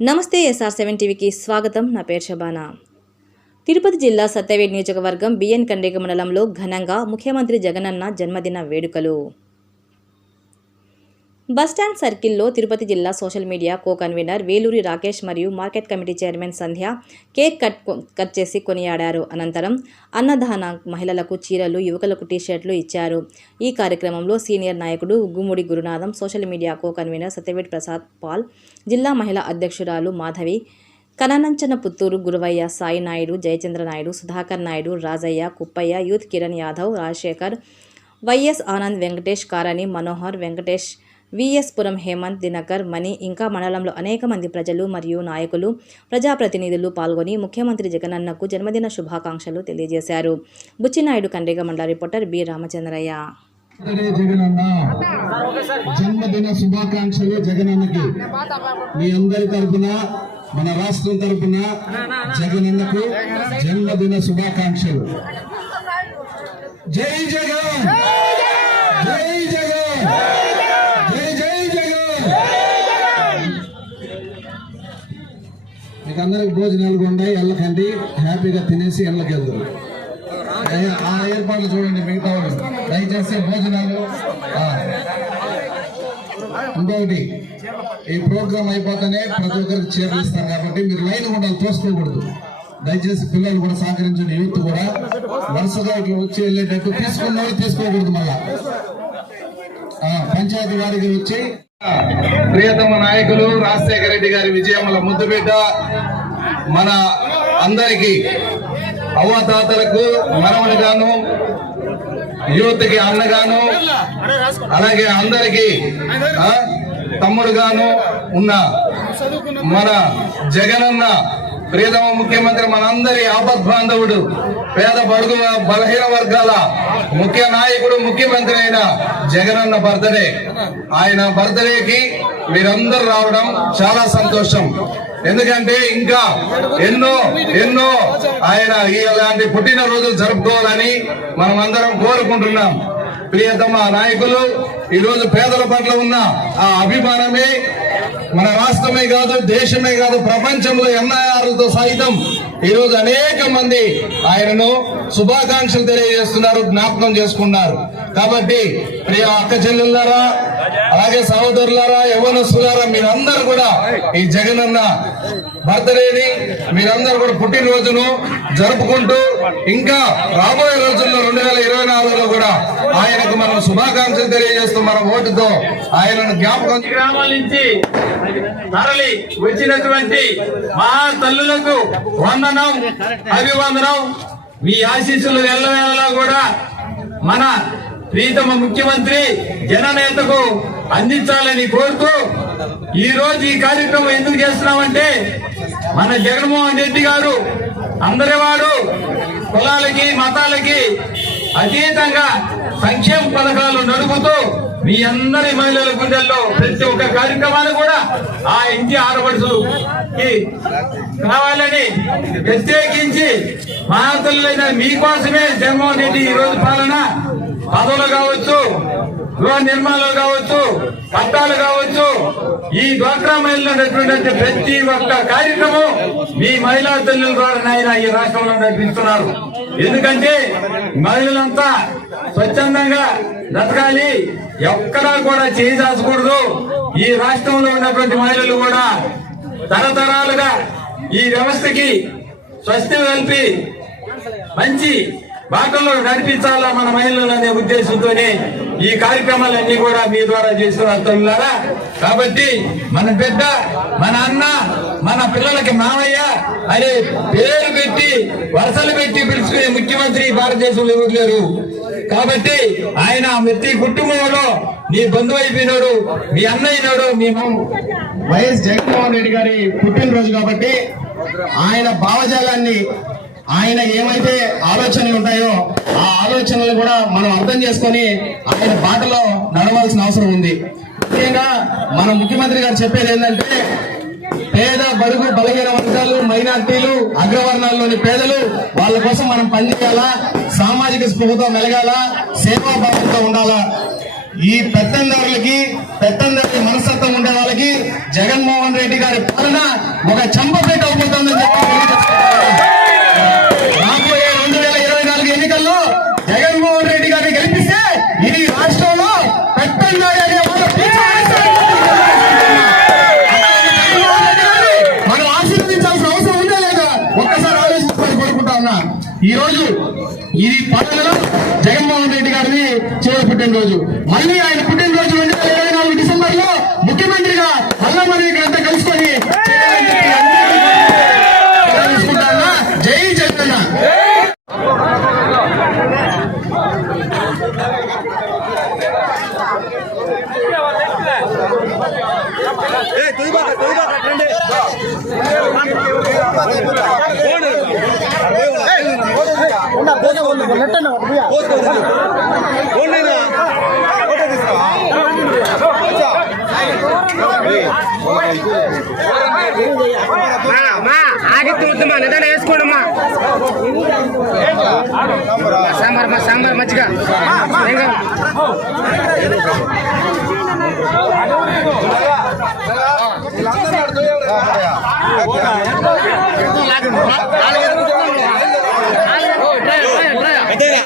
నమస్తే SR seven టీవీకి స్వాగతం. నా పేరు శబానా. తిరుపతి జిల్లా సత్యవేడ్ నియోజకవర్గం బిఎన్ కండ్రిక మండలంలో ఘనంగా ముఖ్యమంత్రి జగనన్న జన్మదిన వేడుకలు. బస్టాండ్ సర్కిల్లో తిరుపతి జిల్లా social media co convener Veluri Rakesh మరియు market committee chairman Sandhya cake cut cut చేసి కొనియాడారు. అనంతరం అన్నదాన మహిళలకు చీరలు యువకులకు టీషర్ట్లు ఇచ్చారు. ఈ కార్యక్రమంలో సీనియర్ నాయకుడు Gummadi Gurunatham social media co convener సత్యవేట్ Prasad Paul జిల్లా మహిళా అధ్యక్షురాలు మాధవి కననంచన పుత్తూరు గురువయ్య సాయి నాయుడు జయచంద్ర నాయుడు సుధాకర్ నాయుడు రాజయ్య కుప్పయ్య యూత్ కిరణ్ యాదవ్ రాజశేఖర్ వైఎస్ ఆనంద్ వెంకటేష్ కారణి మనోహర్ వెంకటేష్ విఎస్ పురం హేమంత్ దినకర్ మణి ఇంకా మండలంలో అనేక మంది ప్రజలు మరియు నాయకులు ప్రజాప్రతినిధులు పాల్గొని ముఖ్యమంత్రి జగనన్నకు జన్మదిన శుభాకాంక్షలు తెలియజేశారు. బుచ్చినాయుడు కండ్రిగ మండల రిపోర్టర్ బి. రామచంద్రయ్య. జన్మదిన శుభాకాంక్షలు జగనన్నకి. మీ అందరి తరఫున మన రాష్ట్రం తరఫున జగనన్నకు జన్మదిన శుభాకాంక్షలు. జై జగన్ జై జగన్ జై జై జగన్ మీకు అందరికి భోజనాలు ఉన్నాయి వెళ్ళకండి హ్యాపీగా తినేసి వెళ్ళకి వెళ్తారు ఆ ఏర్పాట్లు చూడండి మిగతా దయచేసి భోజనాలు. ఇంకొకటి ఈ ప్రోగ్రామ్ అయిపోతేనే ప్రతి ఒక్కరికి చీరలు ఇస్తాం కాబట్టి మీరు లైన్ ఉండాలి తోసుకోకూడదు. దయచేసి పిల్లలు కూడా సహకరించండి యూత్ కూడా. వరుసగా ఇట్లా వచ్చి వెళ్ళేటట్టు తీసుకున్న తీసుకోకూడదు మళ్ళా. పంచాయతీ వారికి వచ్చి ప్రియతమ నాయకులు రాజశేఖర రెడ్డి గారి విజయముల ముద్దుబిడ్డ మన అందరికి అవ్వాతాతలకు మనవనిగాను యూత్ అన్నగాను అలాగే అందరికి ఆ, తమ్ముడుగాను ఉన్న మన జగనన్న ప్రియతమ ముఖ్యమంత్రి మనందరి ఆపద్బాంధవుడు పేద బడుగు బలహీన వర్గాల ముఖ్య నాయకుడు ముఖ్యమంత్రి అయిన జగనన్న బర్త్డే. ఆయన బర్త్డేకి మీరందరూ రావడం చాలా సంతోషం. ఎందుకంటే ఇంకా ఎన్నో ఎన్నో ఆయన ఇలాంటి పుట్టినరోజులు జరుపుకోవాలని మనం అందరం కోరుకుంటున్నాం. ప్రియతమ నాయకులు ఈరోజు పేదల పట్ల ఉన్న ఆ అభిమానమే మన రాష్ట్రమే కాదు దేశమే కాదు ప్రపంచంలో ఎన్ఐఆర్లతో సైతం ఈ రోజు అనేక మంది ఆయనను శుభాకాంక్షలు తెలియజేస్తున్నారు జ్ఞాపకం చేసుకున్నారు. కాబట్టి ప్రియ అక్క చెల్లెళ్ళారా అలాగే సహోదరులారా యవనస్తులారా మీరందరూ కూడా ఈ జగనన్న బర్త్డేని మీరందరూ కూడా పుట్టినరోజును జరుపుకుంటూ ఇంకా రాబోయే రోజుల్లో రెండు వేల ఇరవై నాలుగులో కూడా ఆయనకు మనం శుభాకాంక్షలు తెలియజేస్తూ మన ఓటుతో ఆయనను జ్ఞాపకం గ్రామాల నుంచి తరలి వచ్చినటువంటి మా తల్లులకు వంద అభివందనం మీ ఆశీస్సులు ఎల్లవేళలా కూడా మన ప్రీతమ ముఖ్యమంత్రి జననేతకు అందించాలని కోరుతూ ఈ రోజు ఈ కార్యక్రమం ఎందుకు చేస్తున్నామంటే మన జగన్మోహన్ రెడ్డి గారు అందరి వాడు కులాలకి మతాలకి అతీతంగా సంక్షేమ పథకాలు నడుపుతూ మీ అందరి మహిళల గుండెల్లో ప్రతి ఒక్క కార్యక్రమాన్ని కూడా ఆ ఇంటి ఆడపడుచుకి కావాలని ప్రత్యేకించి మా మీకోసమే జగన్మోహన్ రెడ్డి ఈ రోజు పాలన. పదవులు కావచ్చు గృహ నిర్మాణాలు కావచ్చు పట్టాలు కావచ్చు ఈ డ్వాక్రా మహిళలు నడిపినటువంటి ప్రతి ఒక్క కార్యక్రమం మీ మహిళా తల్లుల ద్వారా నాయన ఈ రాష్ట్రంలో నడిపిస్తున్నారు. ఎందుకంటే మహిళలంతా స్వచ్ఛందంగా బ్రతకాలి ఎక్కడా కూడా చేయదాచకూడదు ఈ రాష్ట్రంలో ఉన్నటువంటి మహిళలు కూడా తరతరాలుగా ఈ వ్యవస్థకి స్వస్తి కలిపి మంచి బాటలో నడిపించాలా మన మహిళలు అనే ఉద్దేశంతోనే ఈ కార్యక్రమాలన్నీ కూడా మీ ద్వారా చేస్తున్నారు తల్లులారా. కాబట్టి మన బిడ్డ మన అన్న మన పిల్లలకి మామయ్య అనే పేరు పెట్టి వరుసలు పెట్టి పిలుచుకునే ముఖ్యమంత్రి భారతదేశంలో ఎవరు లేరు? కాబట్టి ఆయన ప్రతి కుటుంబంలో నీ బంధువు అయిపోయినాడు మీ అన్న మీ వైఎస్ జగన్మోహన్ రెడ్డి గారి పుట్టినరోజు కాబట్టి ఆయన భావజాలాన్ని ఆయన ఏమైతే ఆలోచనలు ఉంటాయో ఆ ఆలోచనలు కూడా మనం అర్థం చేసుకొని ఆయన బాటలో నడవాల్సిన అవసరం ఉంది. ముఖ్యంగా మన ముఖ్యమంత్రి గారు చెప్పేది ఏంటంటే పేద బడుగు బలహీన వర్గాలు మైనార్టీలు అగ్రవర్ణాల్లోని పేదలు వాళ్ళ కోసం మనం పనిచేయాలా? సామాజిక స్పృహతో మెలగాల? సేవాభావంతో ఉండాలా? ఈ పెత్తందారులకి పెత్తందారి మనస్తత్వం ఉండే వాళ్ళకి జగన్మోహన్ రెడ్డి గారి పాలన ఒక చం ఇది పాలనలో జగన్మోహన్ రెడ్డి గారిని చివరి పుట్టినరోజు. మళ్ళీ ఆయన పుట్టినరోజు రెండు వేల ఇరవై నాలుగు డిసెంబర్లో ముఖ్యమంత్రిగా మళ్ళా మనం ఇక్కడంతా కలుసుకొని చేయాలని చెప్పి అందరికీ తెలుసుకుంటా ఉన్నా. జై జగన్ మా ఆగి తూద్దమ్మా నిదానం వేసుకోండమ్మా సాంబార్ మా సాంబార్ మంచిగా ఏం కాదు. నాలుగు